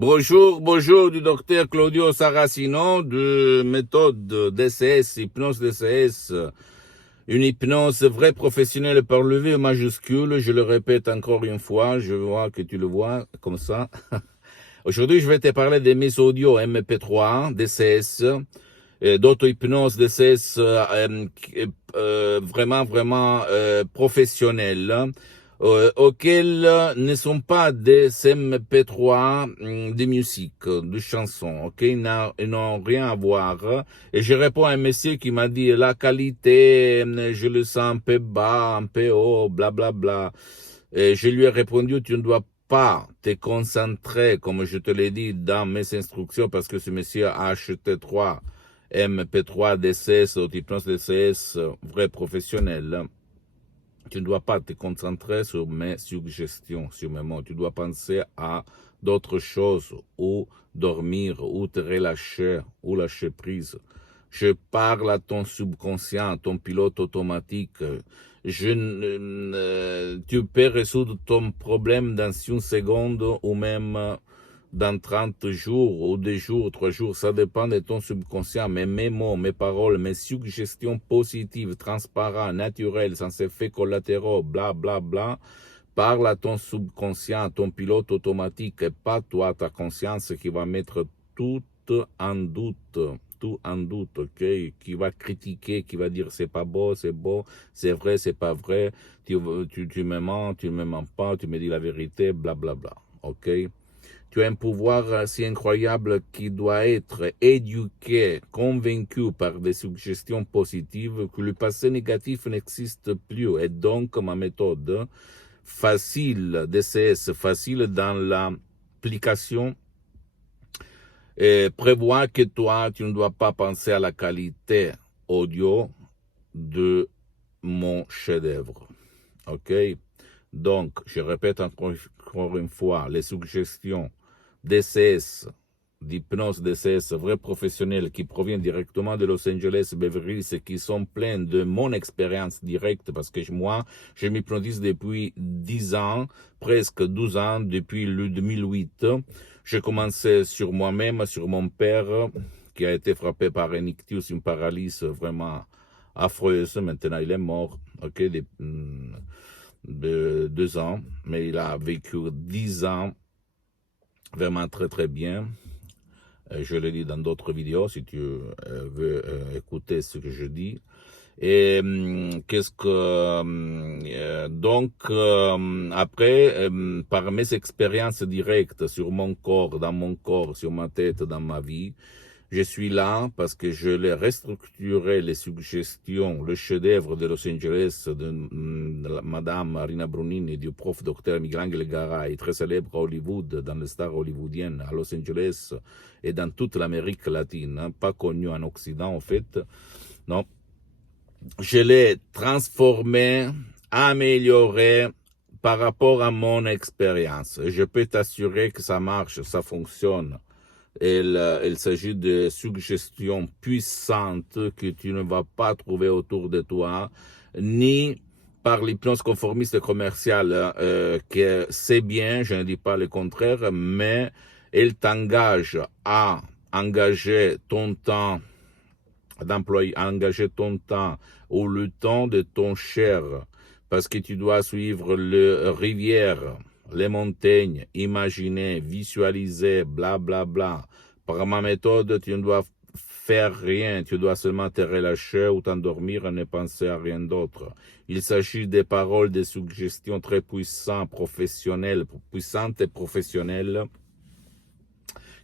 Bonjour du docteur Claudio Saracino de méthode DCS, hypnose DCS, une hypnose vraie professionnelle par le V majuscule, je le répète encore une fois, je vois que tu le vois comme ça. Aujourd'hui, je vais te parler de mes audios MP3, DCS, d'auto-hypnose DCS vraiment professionnelle. Auxquels ne sont pas des MP3 de musique, de chansons, ok? Ils n'ont rien à voir. Et je réponds à un monsieur qui m'a dit la qualité, je le sens un peu bas, un peu haut, blablabla. Bla, bla. Et je lui ai répondu, tu ne dois pas te concentrer, comme je te l'ai dit dans mes instructions, parce que ce monsieur a acheté 3 MP3 DCS, hypnose DCS, vrai professionnel. Tu ne dois pas te concentrer sur mes suggestions, sur mes mots. Tu dois penser à d'autres choses, ou dormir, ou te relâcher, ou lâcher prise. Je parle à ton subconscient, à ton pilote automatique. Tu peux résoudre ton problème dans une seconde ou même dans 30 jours ou 2 jours, 3 jours, ça dépend de ton subconscient, mais mes mots, mes paroles, mes suggestions positives, transparentes, naturelles, sans effets collatéraux, bla bla bla, parle à ton subconscient, à ton pilote automatique, et pas toi, ta conscience qui va mettre tout en doute, ok, qui va critiquer, qui va dire c'est pas beau, c'est beau, c'est vrai, c'est pas vrai, tu me mens, tu me mens pas, tu me dis la vérité, bla bla bla, ok. Tu as un pouvoir si incroyable qui doit être éduqué, convaincu par des suggestions positives que le passé négatif n'existe plus. Et donc, ma méthode facile DCS, facile dans l'application, prévoit que toi, tu ne dois pas penser à la qualité audio de mon chef-d'œuvre. OK? Donc, je répète encore une fois, les suggestions DCS, d'hypnose DCS, vrais professionnels qui proviennent directement de Los Angeles, Beverly Hills, et qui sont pleins de mon expérience directe, parce que moi, je m'hypnotise depuis 10 ans, presque 12 ans, depuis le 2008. J'ai commencé sur moi-même, sur mon père, qui a été frappé par un ictus, une paralysie vraiment affreuse. Maintenant, il est mort, ok, de 2 ans, mais il a vécu 10 ans vraiment très très bien. Je le dis dans d'autres vidéos si tu veux écouter ce que je dis. Et qu'est-ce que donc après par mes expériences directes sur mon corps, dans mon corps, sur ma tête, dans ma vie, je suis là parce que je l'ai restructuré, les suggestions, le chef-d'œuvre de Los Angeles de Madame Marina Brunini et du prof Dr Miguel Garay, très célèbre à Hollywood, dans les stars hollywoodiennes, à Los Angeles et dans toute l'Amérique latine, hein, pas connu en Occident en fait. Non, je l'ai transformé, amélioré par rapport à mon expérience. Je peux t'assurer que ça marche, ça fonctionne. Il s'agit de suggestions puissantes que tu ne vas pas trouver autour de toi, ni par l'hypnose conformiste commerciale, que c'est bien, je ne dis pas le contraire, mais elle t'engage à engager ton temps, engager ton temps ou le temps de ton cher, parce que tu dois suivre les rivières, les montagnes, imaginer, visualiser, bla bla bla. Par ma méthode, tu ne dois faire rien, tu dois seulement te relâcher ou t'endormir et ne penser à rien d'autre. Il s'agit des paroles, des suggestions très puissantes et professionnelles,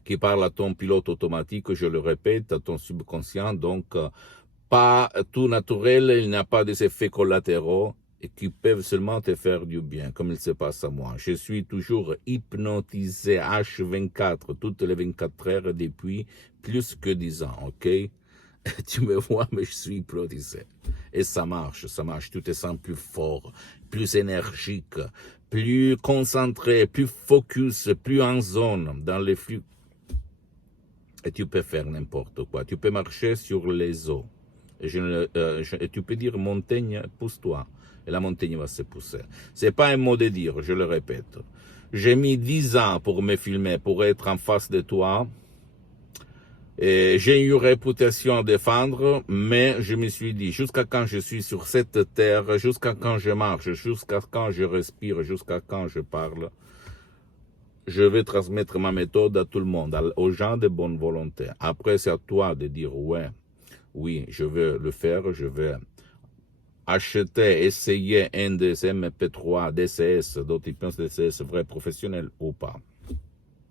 qui parlent à ton pilote automatique, je le répète, à ton subconscient, donc pas tout naturel, il n'y a pas des effets collatéraux et qui peuvent seulement te faire du bien, comme il se passe à moi. Je suis toujours hypnotisé H24, toutes les 24 heures depuis plus que 10 ans, ok? Tu me vois, mais je suis hypnotisé. Et ça marche. Tu te sens plus fort, plus énergique, plus concentré, plus focus, plus en zone dans les flux. Et tu peux faire n'importe quoi. Tu peux marcher sur les eaux. Et tu peux dire montagne, pousse-toi. Et la montagne va se pousser. C'est pas un mot de dire, je le répète. J'ai mis 10 ans pour me filmer, pour être en face de toi. Et j'ai eu réputation à défendre, mais je me suis dit, jusqu'à quand je suis sur cette terre, jusqu'à quand je marche, jusqu'à quand je respire, jusqu'à quand je parle, je vais transmettre ma méthode à tout le monde, aux gens de bonne volonté. Après, c'est à toi de dire, ouais, oui, je veux le faire, je vais acheter, essayer un des MP3, DCS, d'hypnose DCS vrai professionnel ou pas.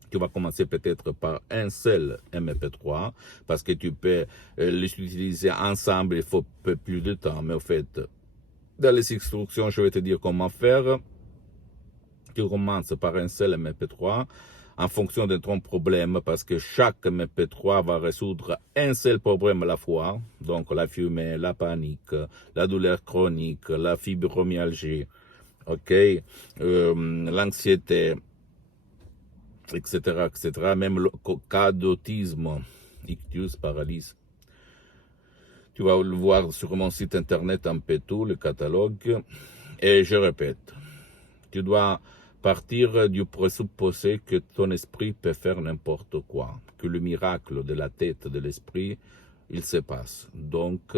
Tu vas commencer peut-être par un seul MP3 parce que tu peux les utiliser ensemble, il faut plus de temps. Mais au fait, dans les instructions, je vais te dire comment faire. Tu commences par un seul MP3 en fonction de ton problème parce que chaque MP3 va résoudre un seul problème à la fois. Donc la fumée, la panique, la douleur chronique, la fibromyalgie, l'anxiété, etc., etc., même le cas d'autisme, ictus, paralysie. Tu vas le voir sur mon site internet un peu tout, le catalogue. Et je répète, tu dois partir du présupposé que ton esprit peut faire n'importe quoi, que le miracle de la tête de l'esprit, il se passe. Donc,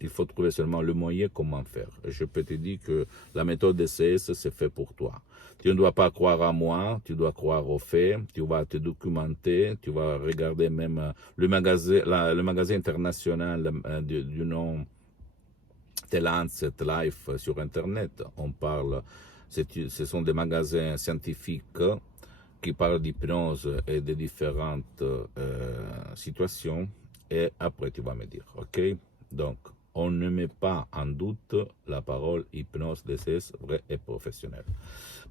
il faut trouver seulement le moyen comment faire. Et je peux te dire que la méthode DCS, c'est fait pour toi. Tu ne dois pas croire à moi, tu dois croire aux faits, tu vas te documenter, tu vas regarder même le magasin international du nom The Lancet Life sur Internet. On parle, ce sont des magasins scientifiques qui parlent d'hypnose et de différentes situations. Et après, tu vas me dire, ok? Donc, on ne met pas en doute la parole hypnose DCS vrai et professionnel.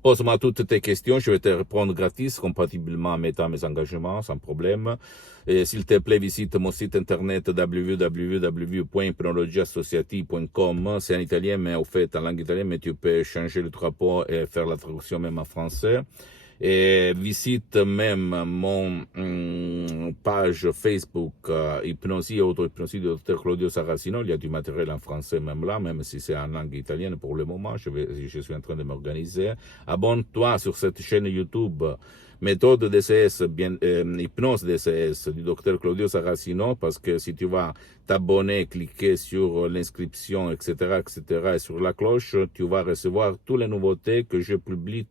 Pose-moi toutes tes questions, je vais te répondre gratis, compatiblement en mettant mes engagements, sans problème. Et s'il te plaît, visite mon site internet www.hypnologieassociative.com. C'est en italien, mais au fait en langue italienne, mais tu peux changer le drapeau et faire la traduction même en français. Et visite même mon page Facebook Hypnosie et auto-hypnosie de Dr Claudio Saracino. Il y a du matériel en français même là, même si c'est en langue italienne pour le moment. Je suis en train de m'organiser. Abonne-toi sur cette chaîne YouTube méthode DCS, hypnose DCS du Dr Claudio Saracino, parce que si tu vas t'abonner, cliquer sur l'inscription, etc., et sur la cloche, tu vas recevoir toutes les nouveautés que je publie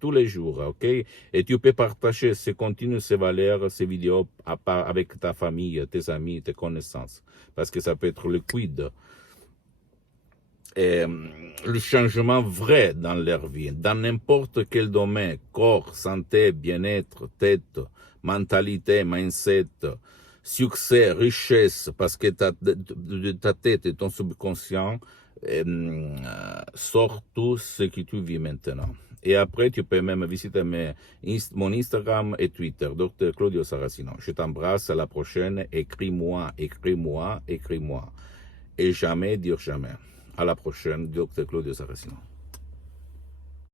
tous les jours, ok? Et tu peux partager ces contenus, ces valeurs, ces vidéos avec ta famille, tes amis, tes connaissances, parce que ça peut être le quid. Et le changement vrai dans leur vie, dans n'importe quel domaine, corps, santé, bien-être, tête, mentalité, mindset, succès, richesse, parce que de ta tête et ton subconscient sort tout ce que tu vis maintenant. Et après, tu peux même visiter mon Instagram et Twitter, Dr Claudio Saracino. Je t'embrasse, à la prochaine. Écris-moi, écris-moi, écris-moi. Et jamais dire jamais. À la prochaine, Dr Claudio Saracino.